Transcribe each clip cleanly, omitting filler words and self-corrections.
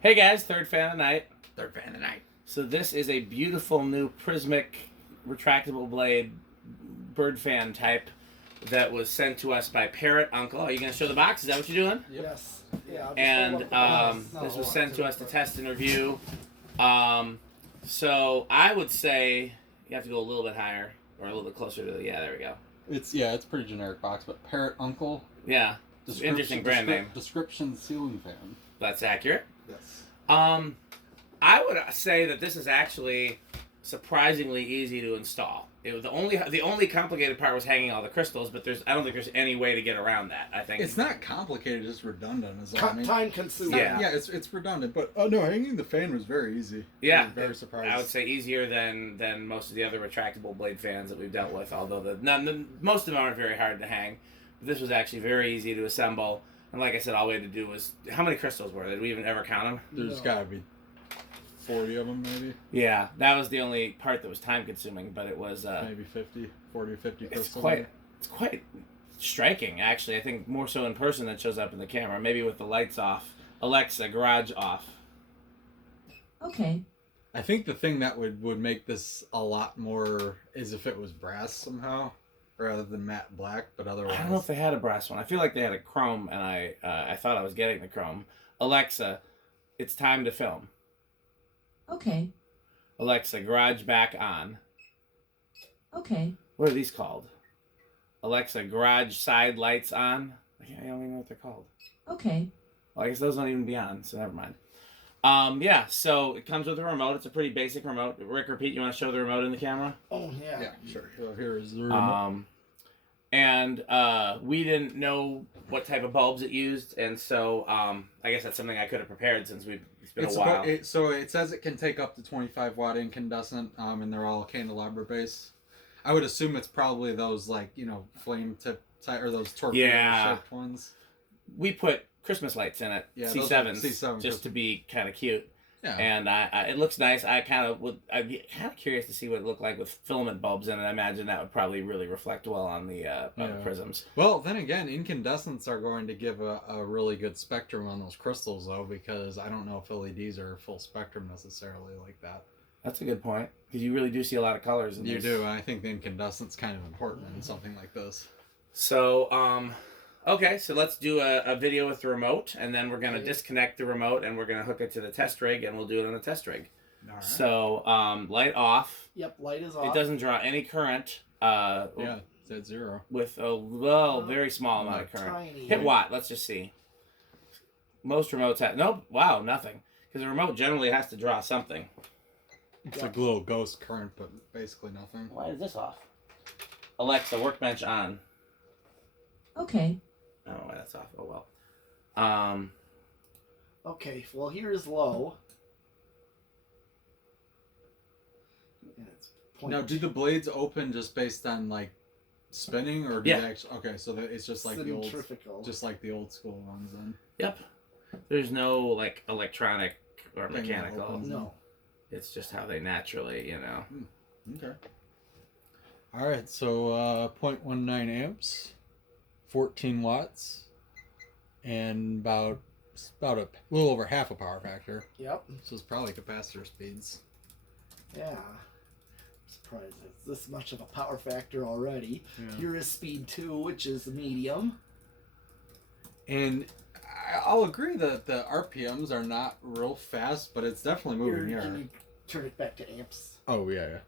Hey guys, third fan of the night. Third fan of the night. So this is a beautiful new prismic retractable blade bird fan type that was sent to us by Parrot Uncle. Are you going to show the box? Is that what you're doing? Yes. Yeah. And this was sent to us to test and review. So I would say you have to go a little bit higher or a little bit closer to the. Yeah, there we go. It's pretty generic box, but Parrot Uncle. Yeah, interesting brand name. Description ceiling fan. That's accurate. Yes. I would say that this is actually surprisingly easy to install. The only complicated part was hanging all the crystals, but I don't think there's any way to get around that. I think it's not complicated, just redundant. Is all. Time consuming. Yeah, it's redundant, but no, hanging the fan was very easy. Yeah, very surprising. I would say easier than most of the other retractable blade fans that we've dealt with. Although most of them aren't very hard to hang, but this was actually very easy to assemble. And like I said, all we had to do was how many crystals were there? Did we even ever count them? There's got to be 40 of them, maybe. Yeah, that was the only part that was time consuming, but it was maybe 40 or 50 crystals. It's quite striking, actually. I think more so in person than shows up in the camera. Maybe with the lights off. Alexa, garage off. Okay. I think the thing that would make this a lot more is if it was brass somehow, rather than matte black. But otherwise, I don't know if they had a brass one. I feel like they had a chrome, and I thought I was getting the chrome. Alexa, it's time to film. Okay. Alexa, garage back on. Okay. What are these called? Alexa, garage side lights on. I don't even know what they're called. Okay. Well, I guess those don't even be on, so never mind. Yeah, so it comes with a remote. It's a pretty basic remote. Rick or Pete, you want to show the remote in the camera? Oh, yeah. Yeah, sure. So here is the remote. And we didn't know what type of bulbs it used, and so I guess that's something I could have prepared since it's been a while. So it says it can take up to 25 watt incandescent, and they're all candelabra base. I would assume it's probably those flame tip type or those torpedo shaped ones. We put Christmas lights in it, C7s, C7 just to be kind of cute. Yeah. And it looks nice. I'd be kind of curious to see what it looked like with filament bulbs in it. I imagine that would probably really reflect well on the prisms. Well, then again, incandescents are going to give a really good spectrum on those crystals, though, because I don't know if LEDs are full spectrum necessarily like that. That's a good point, because you really do see a lot of colors in this. You do. I think the incandescent's kind of important in something like this. So, okay, so let's do a video with the remote, and then we're going to disconnect the remote, and we're going to hook it to the test rig, and we'll do it on the test rig. All right. So, light off. Yep, light is off. It doesn't draw any current. It's at 0. With a very small amount of current. Tiny. Hit watt, let's just see. Most remotes have... Nope, wow, nothing. Because the remote generally has to draw something. It's like a little ghost current, but basically nothing. Why is this off? Alexa, workbench on. Okay. I don't know why that's off. Oh, well. Okay, well, here's low. And it's Now, do the blades open just based on, like, spinning, or do they actually... Okay, so it's just like the old school ones, then. Yep. There's no, like, electronic or mechanical. No. It's just how they naturally, Okay. All right, so 0.19 amps, 14 watts, and about a little over half a power factor. Yep. So it's probably capacitor speeds. Yeah. I'm surprised it's this much of a power factor already. Yeah. Here is speed 2, which is medium. And I'll agree that the RPMs are not real fast, but it's definitely moving here. Can you turn it back to amps? Oh, yeah.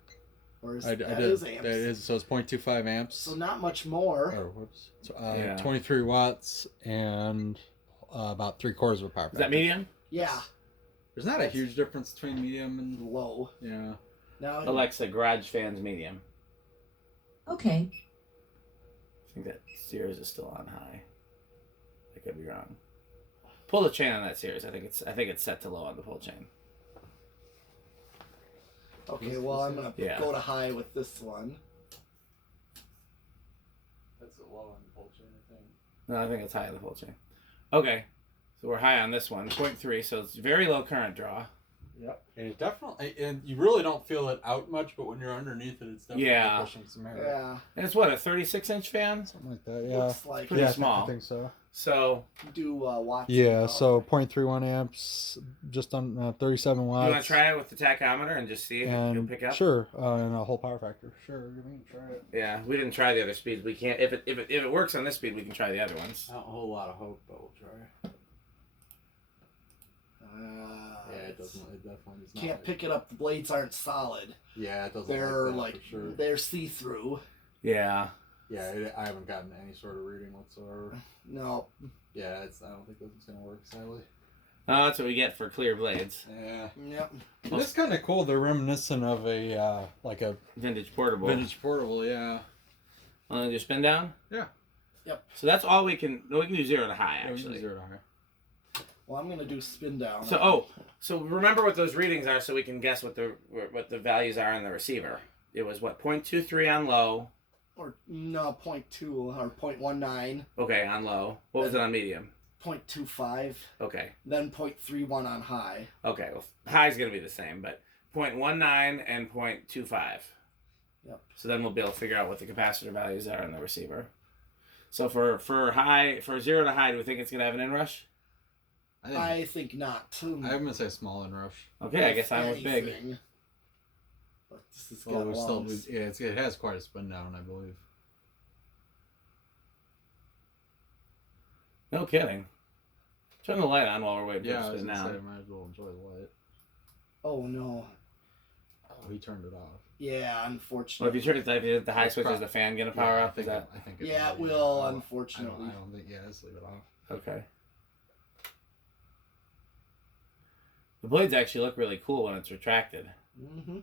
Or is I that did. is amps? That is, so it's 0.25 amps. So not much more. Oh, whoops. So, 23 watts and about 3/4 of a power factor. Is that medium? Yeah. There's not a huge difference between medium and Low. Yeah. Now Alexa, garage fans medium. Okay. I think that Sears is still on high. I could be wrong. Pull the chain on that Sears. I think it's set to low on the pull chain. Okay, well, I'm going to go to high with this one. That's a low on the pull chain, I think. No, I think it's high on the pull chain. Okay, so we're high on this one, 0.3, so it's very low current draw. Yep. And it definitely, and you really don't feel it out much, but when you're underneath it, it's definitely pushing some air. Yeah. And it's what, a 36-inch fan? Something like that, yeah. Looks like Pretty yeah, small. I think so. So do watts. Yeah, so 0.31 amps, just on 37 watts. you want to try it with the tachometer and just see if it'll pick up? Sure, and a whole power factor. Sure, you mean try it. Yeah, we didn't try the other speeds. We can't. If it works on this speed, we can try the other ones. Not a whole lot of hope, but we'll try. Yeah, it doesn't. It definitely does not. Can't pick it up. The blades aren't solid. Yeah, it doesn't. They're like that, for sure. they're see-through. Yeah. Yeah, I haven't gotten any sort of reading whatsoever. No. Yeah, I don't think this is gonna work, sadly. Oh, that's what we get for clear blades. Yeah. Yep. It's kind of cool. They're reminiscent of a like a Vintage portable. vintage portable. Yeah. Want to do spin down? Yeah. Yep. So that's all we can. No, we can do 0 to high Yeah, we can actually. do 0 to high. Well, I'm gonna do spin down. So remember what those readings are, so we can guess what the values are on the receiver. It was what 0.23 on low. Or no, 0.2 or 0.19. Okay, on low. What was it on medium? 0.25. Okay. Then 0.31 on high. Okay. Well, high's gonna be the same, but 0.19 and 0.25. Yep. So then we'll be able to figure out what the capacitor values are on the receiver. So for 0 to high, do we think it's gonna have an inrush? I think not. I'm gonna say small inrush. Okay, I guess I was big. Anything. But this has got Well, we're still, lungs. yeah, it has quite a spin down, I believe. No kidding. Turn the light on while we're waiting Yeah, for I it was to spin gonna say, down. I might as well enjoy the light. Oh no. Oh, he turned it off. Yeah, Well, unfortunately. if you turn it to the high It's switch, is prob- the fan gonna power Yeah, up? Is that I think Yeah, it might, will, I unfortunately. don't think. Yeah, let's leave it off. okay? The blades actually look really cool when it's retracted. Mm-hmm.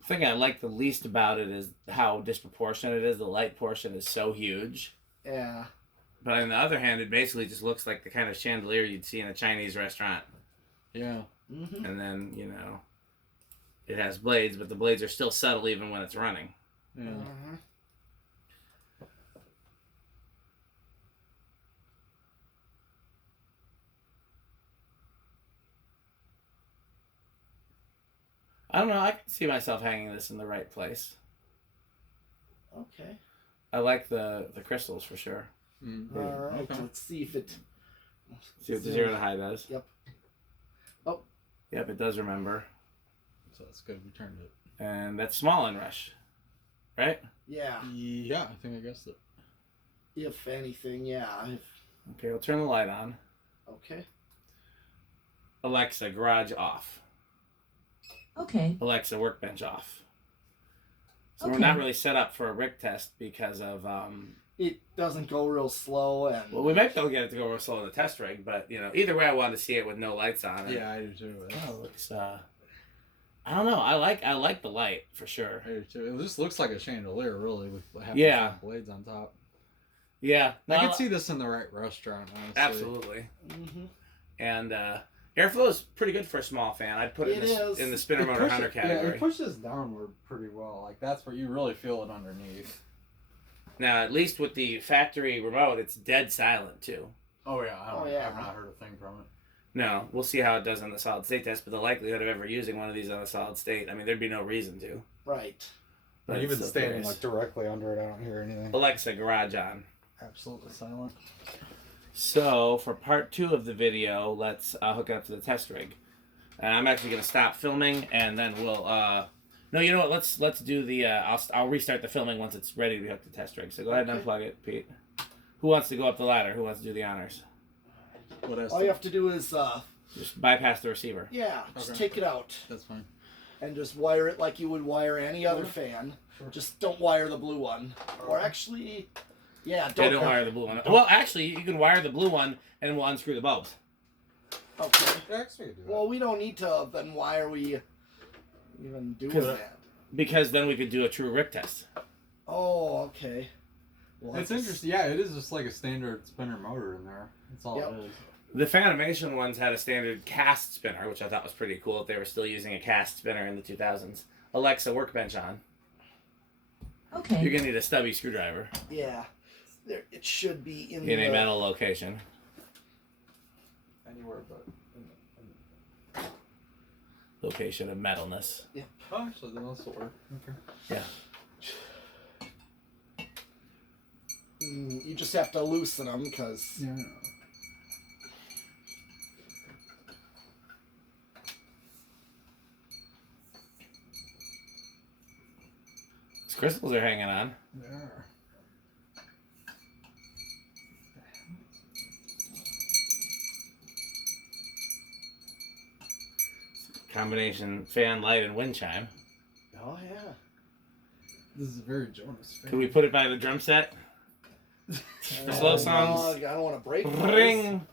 The thing I like the least about it is how disproportionate it is. The light portion is so huge. Yeah. But on the other hand, it basically just looks like the kind of chandelier you'd see in a Chinese restaurant. Yeah. Mm-hmm. And then, it has blades, but the blades are still subtle even when it's running. Yeah. Mm-hmm. I don't know. I can see myself hanging this in the right place. Okay. I like the crystals for sure. Mm. All right. Okay. Let's see if it. See what the 0 to high does. Yep. Oh. Yep, it does remember. So that's good. We turned it. And that's small inrush, right? Yeah. Yeah, I think I guessed it. If anything, yeah. Okay, we'll turn the light on. Okay. Alexa, garage off. Okay. Alexa, workbench off. So we're Okay. not really set up for a Rick test because of It doesn't go real slow, and well, we might be able to get it to go real slow in the test rig, but either way, I wanted to see it with no lights on. Yeah, I do too. Oh, it looks. I don't know. I like the light for sure. I do too. It just looks like a chandelier, really, with having Yeah. some blades on top. Yeah, no, I could see this in the right restaurant, honestly. absolutely. Mm-hmm. And airflow is pretty good for a small fan. I'd put it It is. in the spinner It motor pushes- hunter Yeah, category. it pushes downward pretty well. Like, that's where you really feel it underneath. Now, at least with the factory remote, it's dead silent too. Oh, yeah. I've not heard a thing from it. No, we'll see how it does on the solid state test, but the likelihood of ever using one of these on a solid state, I mean, there'd be no reason to. Right. But Even it's still standing curious. like directly under it, I don't hear anything. Alexa, garage on. Absolutely silent. So for part 2 of the video, let's hook it up to the test rig. And I'm actually going to stop filming, and then we'll. No, you know what? Let's do the. I'll restart the filming once it's ready to be hooked to the test rig. So go ahead and Okay. unplug it, Pete. Who wants to go up the ladder? Who wants to do the honors? What else? All you have to do is, Just bypass the receiver. just Okay. take it out That's fine. and just wire it like you would wire any other fan. Sure. Just don't wire the blue one. Or actually, yeah, Don't, don't. wire the blue one. Well, actually, you can wire the blue one, and we'll unscrew the bulbs. Okay. Yeah, actually, do that. Well, we don't need to. Then why are we even doing 'Cause- that? Because then we could do a true Rick test. Oh, okay. Well, It's interesting. Yeah, it is just like a standard spinner motor in there. That's all Yep. it is. The Fanimation ones had a standard cast spinner, which I thought was pretty cool if they were still using a cast spinner in the 2000s. Alexa, workbench on. You're Okay. going to need a stubby screwdriver Yeah. There, it should be in in a the. metal location. Anywhere but. location of metalness. Oh, actually, that also work. Okay. Yeah. You just have to loosen them because. Yeah. These crystals are hanging on. They are. Combination fan, light, and wind chime. Oh yeah. This is a very Jonas fan. Can we put it by the drum set? For slow songs? I don't want to break. Ring!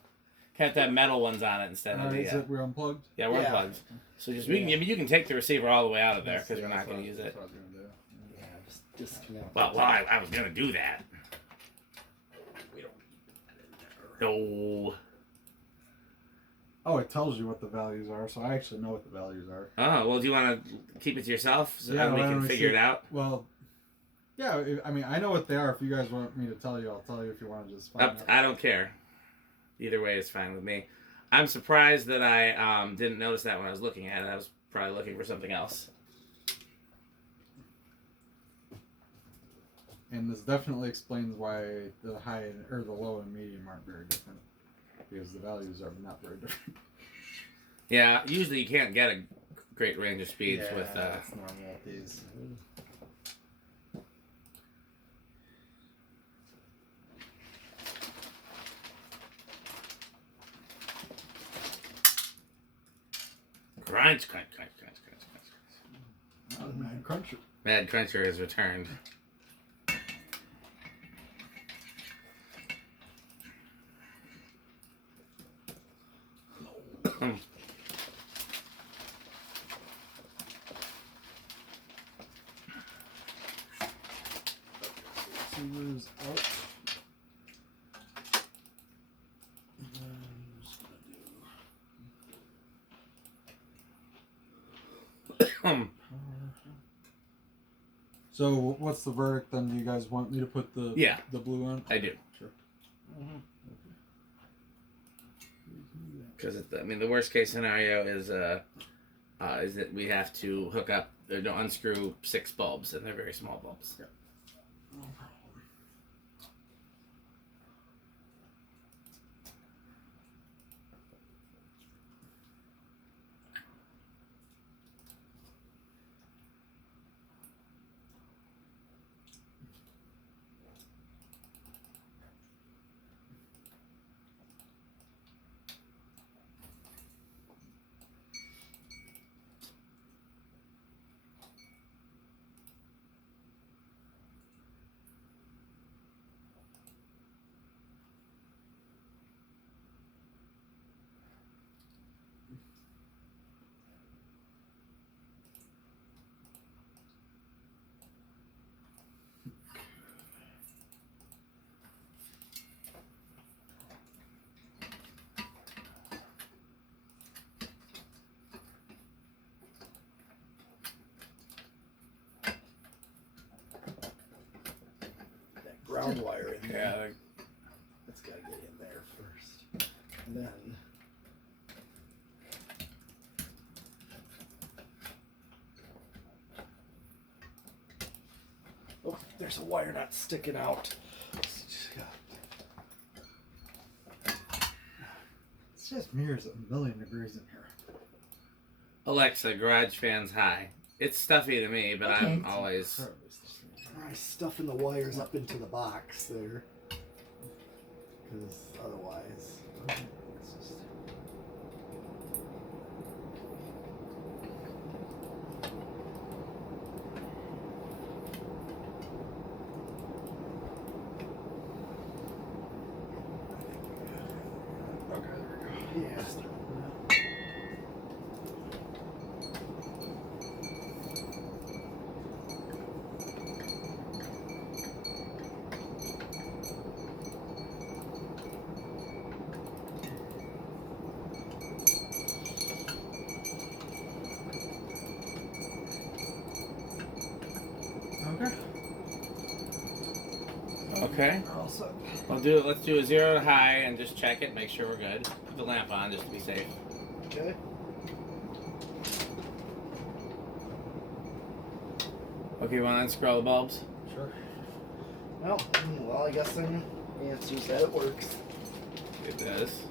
Have that metal ones on it instead of the. Is it we're unplugged? Yeah, we're unplugged. So just I mean, you can take the receiver all the way out of there because we're not going to use it. That's what I was gonna do. Yeah, just disconnect. Well, I was going to do that. We don't need that in there. No. Oh, it tells you what the values are, so I actually know what the values are. Oh, well, do you want to keep it to yourself so Yeah, that we why can don't we figure see- it out? Well, yeah, I mean, I know what they are. If you guys want me to tell you, I'll tell you. If you want to just find out. I don't care. Either way is fine with me. I'm surprised that I didn't notice that when I was looking at it. I was probably looking for something else. And this definitely explains why the high or the low and medium aren't very different, because the values are not very different. Yeah, usually you can't get a great range of speeds with. That's normal with these. Crunch. Mad Cruncher. Mad Cruncher has returned. Receivers out. And then I'm just gonna do. So what's the verdict then? Do you guys want me to put the the blue on? I do. Sure. Because I mean, the worst case scenario is that we have to hook up, unscrew 6 bulbs, and they're very small bulbs. Yeah. No problem. Ground wire in there. Yeah. That's got to get in there first. And then. Oh, there's a wire not sticking out. It's just mirrors a million degrees in here. Alexa, garage fans high. It's stuffy to me, but Okay. I'm always. Try stuffing the wires up into the box there. Because otherwise. It's just... Okay, there we go. Yeah. Okay. Okay. All set. Let's do a 0 to high and just check it, make sure we're good. Put the lamp on just to be safe. Okay. Okay, you want to unscrew all the bulbs? Sure. Well, I guess then the answer is that it works. It does.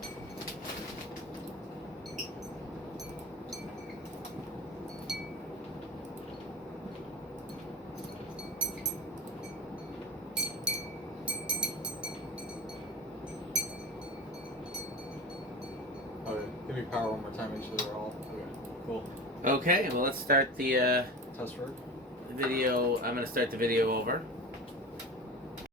Okay. Give me power one more time. Make sure they're all okay. Cool. Okay, well let's start the Test work. video. I'm going to start the video over.